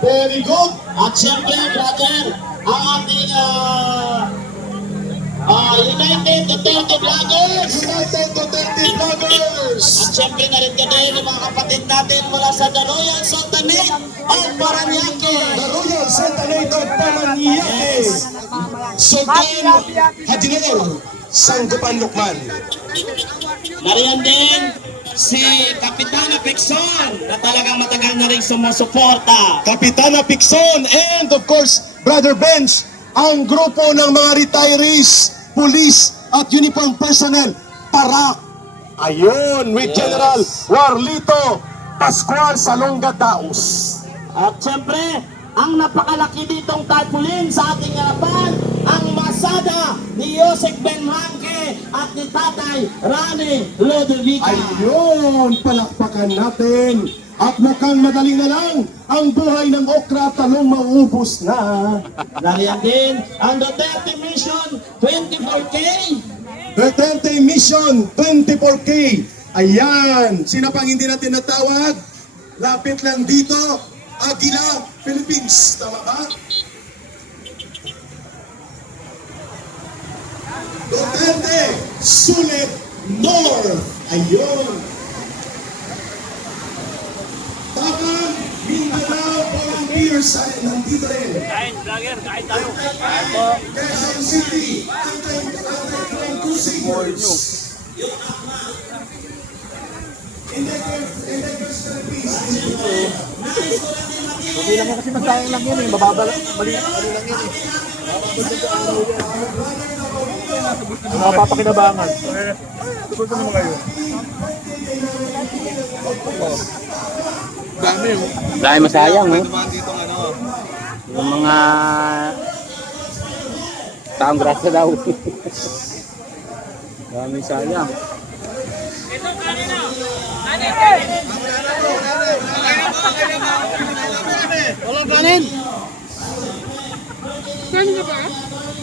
Very good. At siyempre, brother, ang ating United Duterte Vloggers. United Duterte Vloggers. At siyempre na rin din yung mga kapatid natin mula sa The Royal Sultanate of Paranaque. The Royal Sultanate of Paranaque. Sultan Hadinor Sanggupan Lukman. Nariyan din si Kapitana Pixon na talagang matagal na rin sumusuporta. Kapitana Pixon and of course, Brother Bench, ang grupo ng mga retirees, police at uniform personnel, Parak. Ayun, with General Warlito Pascual Salonga Daos. At siyempre, ang napakalaki ditong tarpaulin sa ating harapan, ang masada ni Joseph Benmanque at ni Tatay Rani Ludovica. Ayun, palakpakan natin. At mukhang madali na lang ang buhay ng okra at talong mauubos na. Nariyan din ang Duterte Mission 24K. Duterte Mission 24K. Ayan, sino pang hindi natin natawag? Lapit lang dito, Aguila, Philippines. Tama ba? Duterte Sulit North. Ayun. Tapang Mindanao Volunteers ay nandito rin. Kain, vlogger, kain tayo. Quezon City, Anti-Crime Crusaders. Indicators Philippines. Hindi lang yan kasi magsayang lang yan eh. Mababa lang. Mali lang yan eh. Napapakinabangan. Tupunta naman kayo. Dami oh. Dahil masayang eh. Yung mga taong grasa daw. Dami sayang. Walang kanin.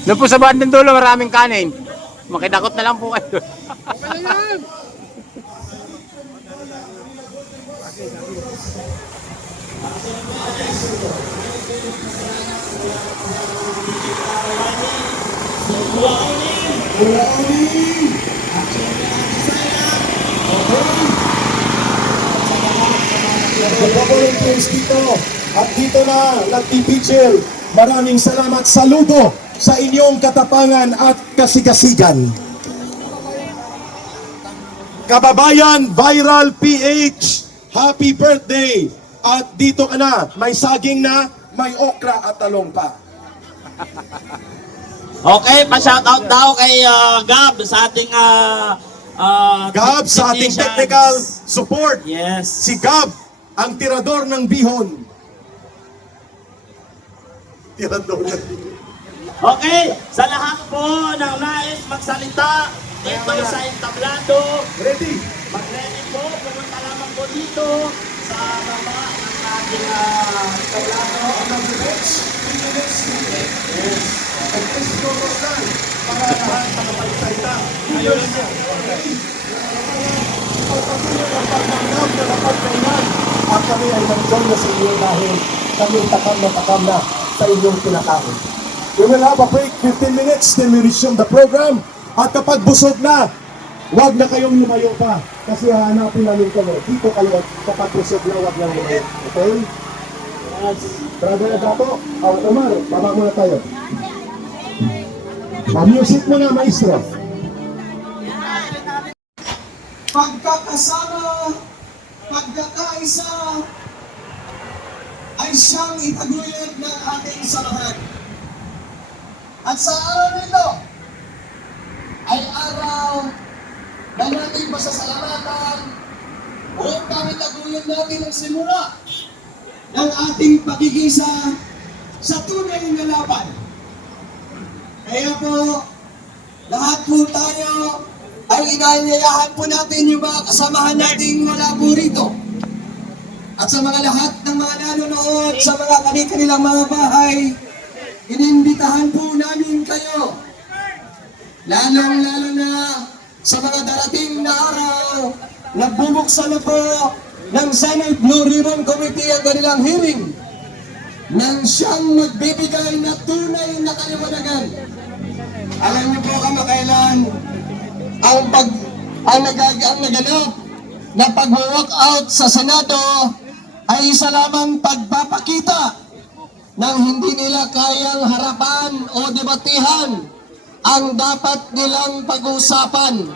Doon po sa bandang dulo maraming kanin. Makidakot na lang po kayo. Okay na yan. Volunteers dito at dito na nagpipigil. Maraming salamat, saludo sa inyong katapangan at kasigasigan. Kababayan Viral PH, happy birthday! At dito ka na, may saging na, may okra at talong pa. Okay, pa-shoutout daw kay Gab sa ating Gab sa ating technicians. technical support. Yes. Si Gab, ang tirador ng bihon. Tirador ng bihon. Okay, sa lahat po ng nais magsalita dito sa entablado, Ready? mag-ready po, pumunta lamang po dito sa baba ng ating entablado. Para lahat makapagsalita. Ngayon na. Pagpatuloy ang pagtanggap na napagkainan. At kami ay nandun na sa inyo dahil kami takam na sa inyong pinakain. We will have a break 15 minutes then we resume the program. At kapag busog na, huwag na kayong lumayo pa. Kasi hahanapin namin kayo. Dito kayo kapag busog na, huwag na lumayo. Okay? Brother Agato, Omar, baba muna tayo. Music mo na, maestro. Pagkakasama, pagkakaisa, ay siyang itaguyod ng ating samahan. At sa araw nito, ay araw na nating pasasalamatan upang itaguyod natin ang simula ng ating pagigisa sa tunay na laban. Kaya po, lahat po tayo ay inaanyayahan po natin yung mga kasamahan nating wala po rito. At sa mga lahat ng mga nanonood sa mga kanilang mga bahay, inimbitahan po namin kayo. Lalong-lalo na sa mga darating na araw, nagbubuksan na po ng Senate Blue Ribbon Committee ang kanilang hearing nang siyang magbibigay na tunay na kaliwanagan. Alam niyo po kamakailan, ang naganap na pag-walk out sa Senado ay isa lamang pagpapakita ng hindi nila kayang harapan o debatihan ang dapat nilang pag-uusapan.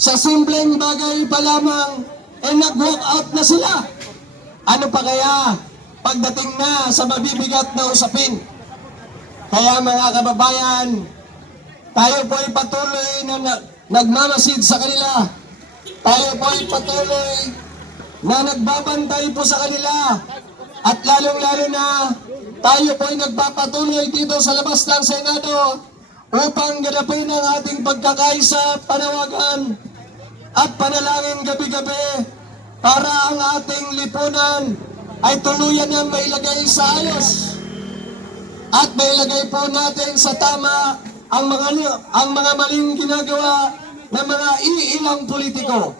Sa simpleng bagay pa lamang, nag-walk out na sila. Ano pa kaya pagdating na sa mabibigat na usapin? Kaya mga kababayan, tayo po ay patuloy na nagmamasid sa kanila. Tayo po ay patuloy na nagbabantay po sa kanila. At lalong-lalo na tayo po ay nagpapatuloy dito sa labas ng Senado upang ganapin ang ating pagkakaisa, panawagan at panalangin gabi-gabi para ang ating lipunan ay tuluyan na mailagay sa ayos at mailagay po natin sa tama ang mga maling ginagawa ng mga iilang politiko.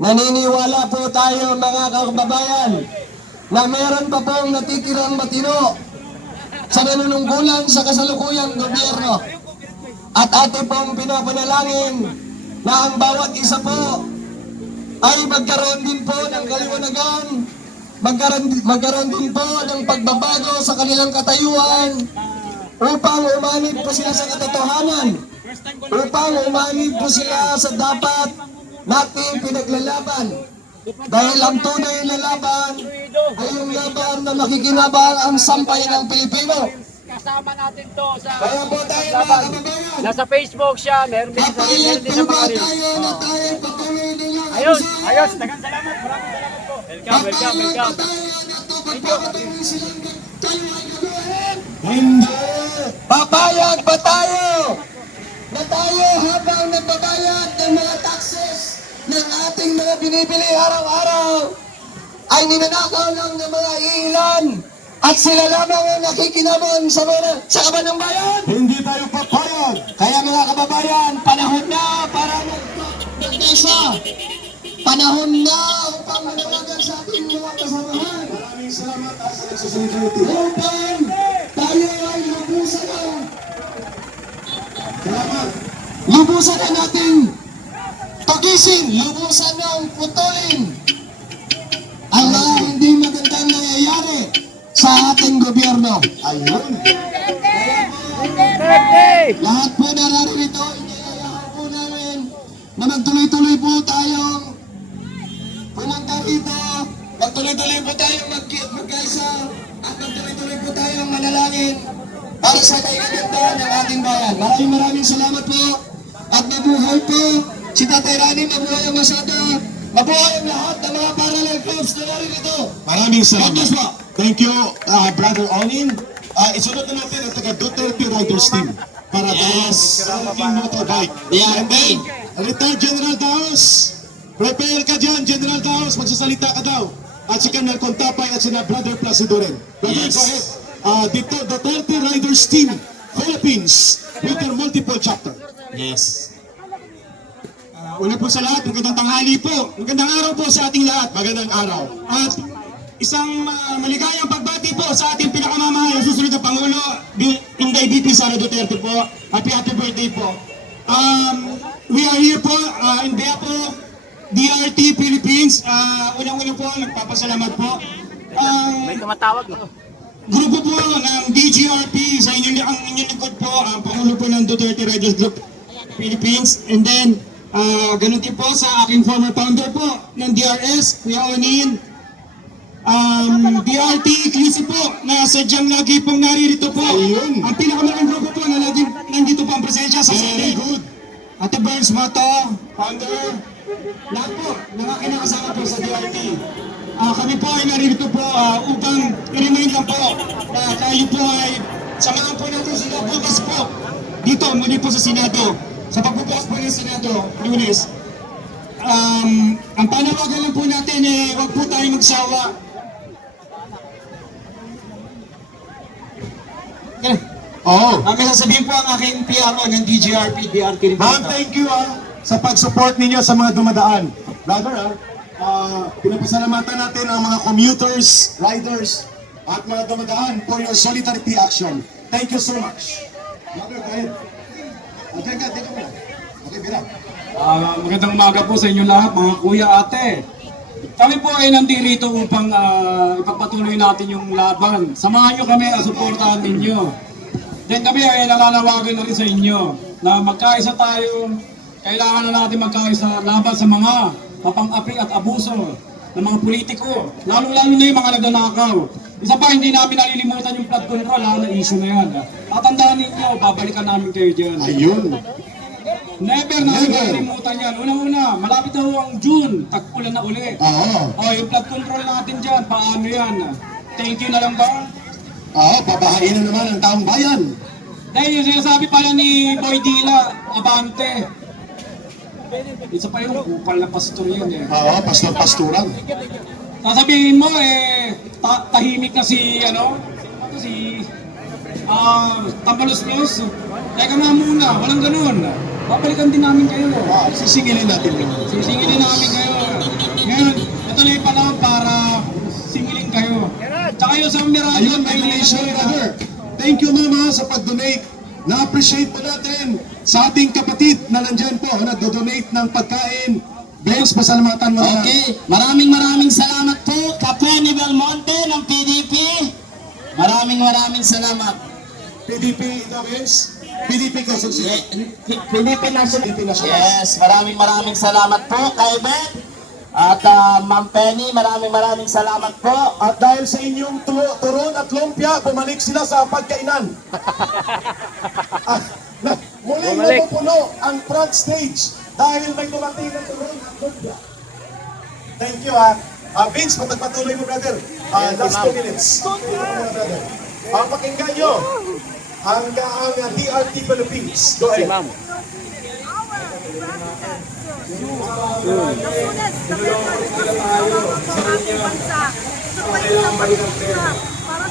Naniniwala po tayo mga kababayan na meron pa pong natitirang matino sa nanunungkulan sa kasalukuyang gobyerno. At ating pong pinapanalangin na ang bawat isa po ay magkaroon din po ng kaliwanagan, magkaroon din po ng pagbabago sa kanilang katayuan upang umanib po sila sa katotohanan, upang umanib po sila sa dapat nating pinaglalaban. Dahil ang tunay na laban ay yung laban na makikinabang ang sampay ng Pilipino. Kasama natin to sa Kaya po tayo mga kababayan, nasa Facebook siya, meron din papayag sa po ba mga tayo na tayo patuloy nilang Ayos, dagang salamat, maraming salamat po. Welcome. papayag pa tayo na ito pagpapatuloy silang tayo ay gagawin? Hindi! Papayag ba tayo na tayo habang nagbabayad ng mga taxes ng ating mga binibili araw-araw ay ninanakaw lang ng mga ilan at sila lamang ang nakikinamon sa kaban ng bayan? Hindi tayo papayag! Kaya mga kababayan, panahon na para magkaisa. Panahon na upang manawagan sa ating mga kasamahan. Maraming salamat sa nagsusunod. Upang tayo ay lubusan na. Salamat! Lubusan na natin tugisin, lubusan ng putulin ang mga hindi magandang nangyayari sa ating gobyerno. Ayun! Lahat po nararito, inayayaan po namin na magtuloy-tuloy po tayong pumunta rito, magtuloy-tuloy po tayong magkaisa at magtuloy-tuloy po tayong manalangin para sa kaigaganda ng ating bayan. Maraming salamat po at mabuhay po si Tatay Rani, mabuhay ang Masada, mabuhay ang lahat ng mga parallel clubs na narito. Maraming salamat. God bless po. Thank you, Brother Onin. Isunod na natin ang taga Duterte Riders Team para yes. Sa ating motorbike. And then, Retired General Daos. Prepare ka dyan, General Daos. Magsasalita ka daw. At si Colonel Contapay at sina Brother Placido rin. Brother, go ahead. Dito, Duterte Riders Team, Philippines, with their multiple chapter. Yes. Una po sa lahat, magandang tanghali po. Magandang araw po sa ating lahat. Magandang araw. At isang maligayang pagbati po sa ating pinakamamahal na susunod na Pangulo, Inday VP Sara Duterte po. Happy birthday po. We are here po in behalf of DRT Philippines. Unang-una po, nagpapasalamat po. May tumatawag no? Grupo po ng DGRP sa inyong likod po, ang Pangulo po ng Duterte Riders Group Philippines. And then, ganun din po sa aking former founder po ng DRS, Kuya Onin. DRT Ecclesia po, na sadyang lagi pong naririto po. Ayun. Ang pinakamalaking grupo po na lagi nandito po ang presensya sa Very Senate. good. Ate Burns Mato, founder, lahat po, ng aking nakasama po sa DRT. Kami po ay naririto po upang i-remind lang po na tayo po ay samahan po natin sila bukas po dito muli po sa Senado. Sa pagbubukas po ng Senado, Lunes, ang panawagan lang po natin huwag po tayo magsawa. Okay. May sasabihin po ang aking PRO ng DGRP, DRT rin po. Ma'am, thank you sa pag-support ninyo sa mga dumadaan. Brother, pinapasalamatan natin ang mga commuters, riders, at mga dumadaan for your solidarity action. Thank you so much. Mother, go ahead. Okay, ka, dito mo. Okay, Bira. Magandang umaga po sa inyo lahat, mga kuya, ate. Kami po ay nandito upang ipagpatuloy natin yung laban. Samahan nyo kami at suportahan ninyo. Then kami ay nananawagan na rin sa inyo na magkaisa tayo. Kailangan na natin magkaisa laban sa mga mapang-api at abuso ng mga politiko. Lalo-lalo na yung mga nagnanakaw. Isa pa, hindi namin nalilimutan yung flood control, na issue na yan. Tatandaan ninyo, babalikan namin kayo dyan. Ayun. Never namin nalilimutan yan. Una-una, malapit na ho ang June, tag-ulan na uli. Oo. Yung flood control natin dyan, paano yan? Thank you na lang ba? Oo, babahain na naman ang taong bayan. Dahil yung sinasabi pala ni Boy Dila, abante. Isa pa yung kupal na pastor yan eh. Oo, pastor-pasturan. Sasabihin mo tahimik na si Tambalos-los. Teka nga muna, walang ganun. Babalikan din namin kayo. Sisingilin natin yun. Sisingilin namin kayo. Ngayon, ito na yung panahon para singilin kayo. Tsaka yung sa Miranda, Ayun, may donation, brother. Thank you, mama, sa pag-donate. Na-appreciate po natin sa ating kapatid na nandyan po, nagdo-donate ng pagkain. Benz, pasalamatan mo na. Okay, maraming salamat po, Cafe ni Belmonte ng PDP. Maraming salamat. PDP, ito, Benz. PDP ka, PDP National. Yes, maraming salamat po kay Beth. At Ma'am Penny, maraming salamat po. At dahil sa inyong turon at lumpia, bumalik sila sa pagkainan. Muling napupuno ang front stage dahil may dumating na turon at lumpia. Thank you, ha. Vince, patagpatuloy mo, brother. Last 2 minutes. Brother. Pakinggan nyo ang DRT Philippines. Go ahead.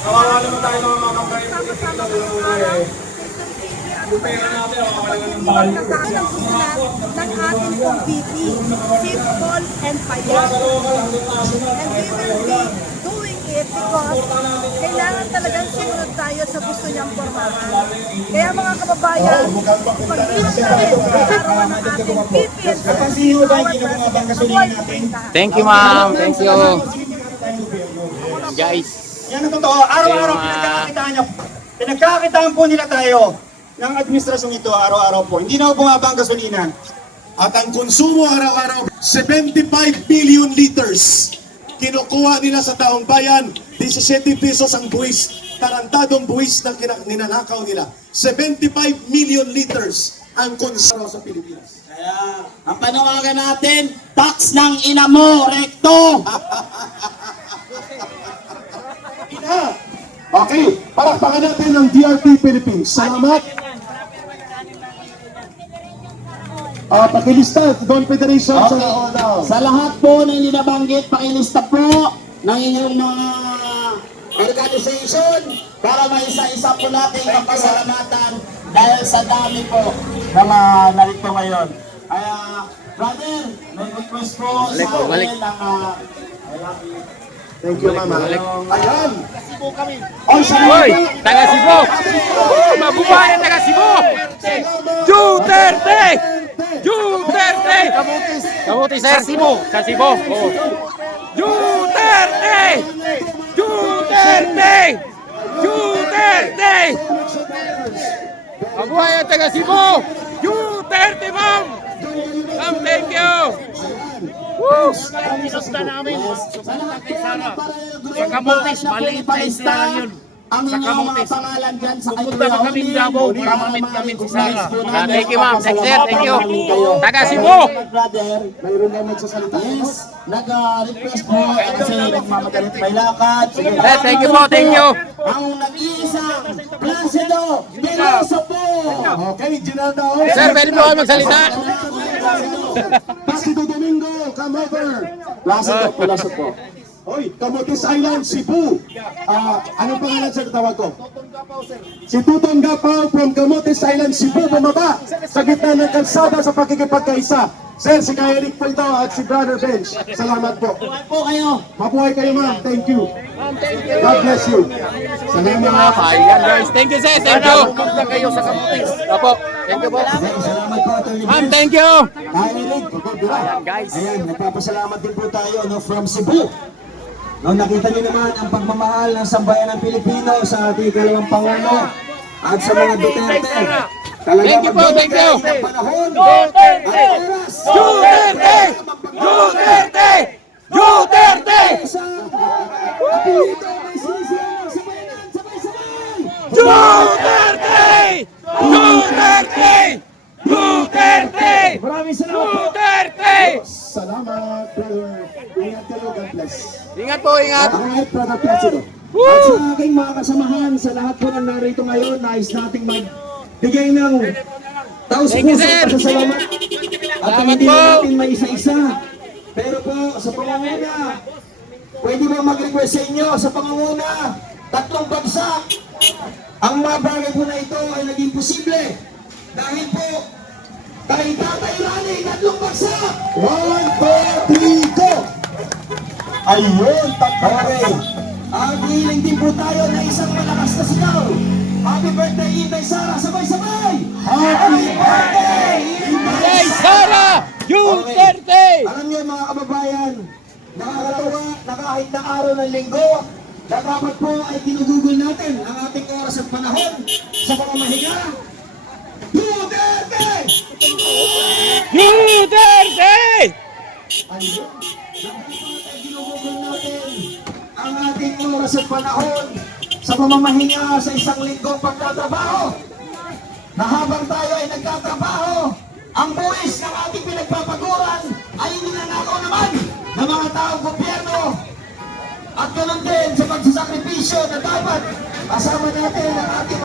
Kawawa naman tayo mga kabayan yung pera natin, wala nga ng value. Ng ating pong VP, Chief Paul and Payat. And we will be doing it because kailangan talagang sumunod tayo sa gusto niyang pormahan. Kaya mga kababayan, pag-ibig natin ang arawan ng ating VP and our President. Thank you, ma'am. Thank you. Guys. Yan ang totoo. Araw-araw pinagkakitaan po nila tayo ng administrasyong ito araw-araw po. Hindi na po bumaba ang gasolina. At ang konsumo araw-araw, 75 billion liters. Kinukuha nila sa taong bayan, 17 pesos ang buwis. Tarantadong buwis na ninanakaw nila. 75 million liters ang konsumo sa Pilipinas. Kaya, ang panawagan natin, tax ng ina mo, rekto! Okay, palakpakan natin ng DRT Philippines. Salamat. Pakilista, Don Federation sa Sa lahat po na hindi nabanggit, pakilista po ng inyong mga organization para maisa-isa po natin ang pasalamatan dahil sa dami po na narito ngayon. Kaya, brother, may request po sa akin ng Thank you, Mama. Ayan. Hoy, taga Cebu. Mabuhay ang taga Cebu. Duterte! Duterte! Kamuti, sir. Sa Cebu. Oh. Duterte! Duterte! Duterte! Mabuhay ang taga Cebu. Duterte, ma'am. Ma'am, thank you. Woo! Sa Kamutis, maliit na istahan yun. Ang inyong mga pangalan dyan sa kayo. Pupunta pa kami Davao para mamit kami si Sarah. Thank you, ma'am. Thank you, thank you. Taga Cebu. Mayroon na magsasalita. Yes, nag-request po kasi nagmamagalit may lakad. Sige. Thank you po, thank you. Ang nag-iisang Placido Piloso po. Okay, Ginaldo. Sir, pwede po kayo magsalita. Placido Domingo, come over. Placido Piloso po. Hoy, Camotes Island, Cebu. Anong pangalan sa tawag ko? Si Tutong Gapaw from Camotes Island, Cebu, bumaba sa gitna ng kalsada sa pakikipagkaisa. Sir, si Kaya Eric po ito at si Brother Bench. Salamat po. Buhay po kayo. Mabuhay kayo, ma'am. Thank you. God bless you. Salamat. Ayan guys, thank you sir, thank you. Pumunta kayo sa Kamutis. Opo, thank you po. Salamat po, Atty. Ma'am, thank you. Ayan guys. Ayan, nagpapasalamat din po tayo from Cebu. No, nakita niyo naman ang pagmamahal ng sambayan ng Pilipino sa ating kalawang Pangulo at sa mga Duterte. Thank you po, thank you. Ng panahon at oras. Duterte! Duterte! Duterte! Apelyido may sinisiyan ng sambayanan. Sabay-sabay! Duterte! Duterte! Duterte! Maraming salamat po. Duterte! Salamat, brother. Ingat kayo. God bless. Ingat po, ingat. Alright, Brother Placido. At sa aking mga kasamahan, sa lahat po ng narito ngayon, nais nating magbigay ng Thank you, sir. pasasalamat. At Salamat hindi po. natin may isa-isa. Pero po, sa pangunguna, pwede ba mag-request sa inyo sa pangunguna, 3 bagsak. Ang mga bagay po na ito ay naging posible. Dahil po, kay Tatay Rani, 3 bagsak. 1, 2, 3, go! Ayun, Okay. At hiling din po tayo na isang malakas na sigaw. Happy birthday, Inday Sara! Sabay-sabay! Happy birthday, Kay Sara Duterte! Alam niyo mga kababayan, nakakatawa na kahit na araw ng linggo, na dapat po ay ginugugol natin ang ating oras at panahon sa pamamahiga. Duterte! Duterte! Ayun, dapat po ay ginugugol natin ang ating oras at panahon sa pamamahinga sa isang linggong pagtatrabaho. Na habang tayo ay nagtatrabaho, ang buwis ng ating pinagpapaguran ay ninanakaw naman ng mga taong gobyerno. At ganoon din sa pagsasakripisyo na dapat kasama natin ang ating